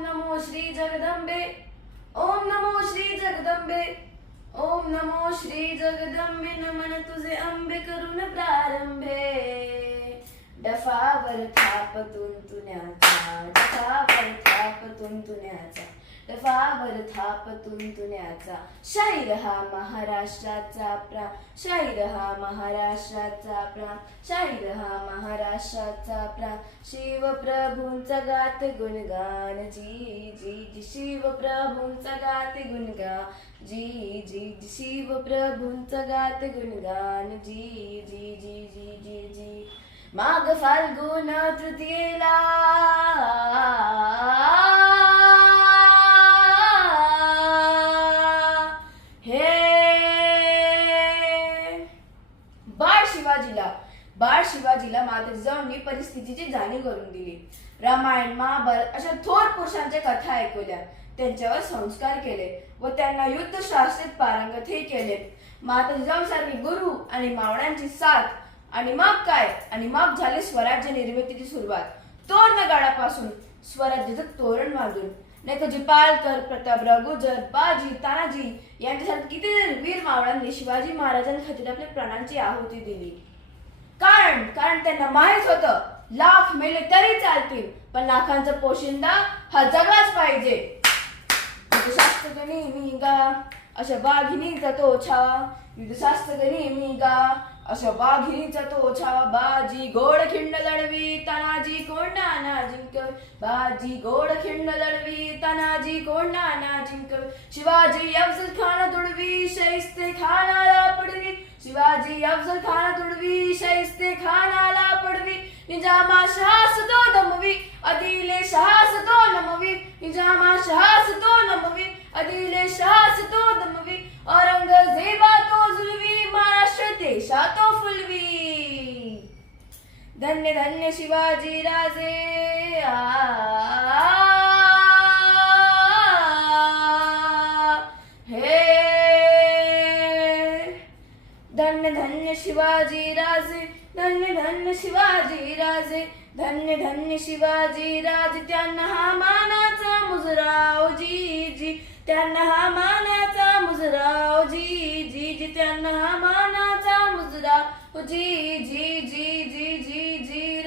नमो श्री जगदंबे, ओम नमो श्री जगदंबे, ओम नमो श्री जगदंबे. नमन तुझे अंबे करून प्रारंभे. डफावर थाप तुंतुण्याचा, डफावर थाप तुंतुण्याचा, डफावर थाप तुंतुण्याचा. शाहीर हा महाराष्ट्राचा प्राण, शाहीर हा महाराष्ट्राचा प्राण, शाहीर हा महाराष्ट्राचा प्राण. शिवप्रभूंचा गात गुणगान, जी जी जी शिवप्रभूंचा गात गुणगान, जी जी जी शिवप्रभूंचा गात गुणगान, जी जी जी जी जी जी. माघ फाल्गुन तृतीयेला बाळ शिवाजीला माता जिजाऊंनी परिस्थितीची जाणीव करून दिली. रामायण, महाभारत अशा थोर पुरुषांच्या कथा ऐकवल्या, त्यांच्यावर संस्कार केले व त्यांना युद्धशास्त्रात पारंगतही केले. माता जिजाऊंसारखे गुरु आणि मावळ्यांची साथ आणि मग काय, आणि मग झाली स्वराज्य निर्मितीची सुरुवात. तोरणगडापासून स्वराज्याचं तोरण बांधून नेताजी पालकर, प्रतापराव गुर्जर, बाजी, तानाजी यांच्यासारखे किती वीर मावळ्यांनी शिवाजी महाराजांखातीर आपल्या प्राणांची आहुती दिली. कारण त्यांना माहित होतं, लाख मेले तरी चालतील, पण लाखांचा पोशिंदा हा जगलाच पाहिजे. युद्धशास्त्र नेहमी गा अशा वाघिणीचा तो छावा, युद्धशास्त्र नेहमी गा अशा वाघिणीचा तो छावा. बाजी गोडखिंड लढवी, तानाजी कोंडा ना जिंकवी, बाजी गोडखिंड लढवी, तानाजी कोंडा ना जिंकवी. शिवाजी अफजल खान तुडवी, शाहिस्ते खानाला पडवी, शिवाजी अफजल खान तुडवी, शाहिस्ते खानाला पडवी. निजामाशास तो दमवी, आदिलशाहास तो नमवी, निजामाशास तो नमवी, आदिलशाहास तो दमवी. औरंगजेबा तो जुलवी, महाराष्ट्र देशा तो फुलवी. धन्य धन्य शिवाजी राजे, हे धन्य धन्य शिवाजी राजे, धन्य धन्य शिवाजी राजे, धन्य धन्य शिवाजी राजे. त्यांना हा मानाचा मुजरा, जी जी त्यांना हा मानाचा मुजरा, जी जी जी त्यांना हा मानाचा मुजरा, जी जी जी जी जी जी.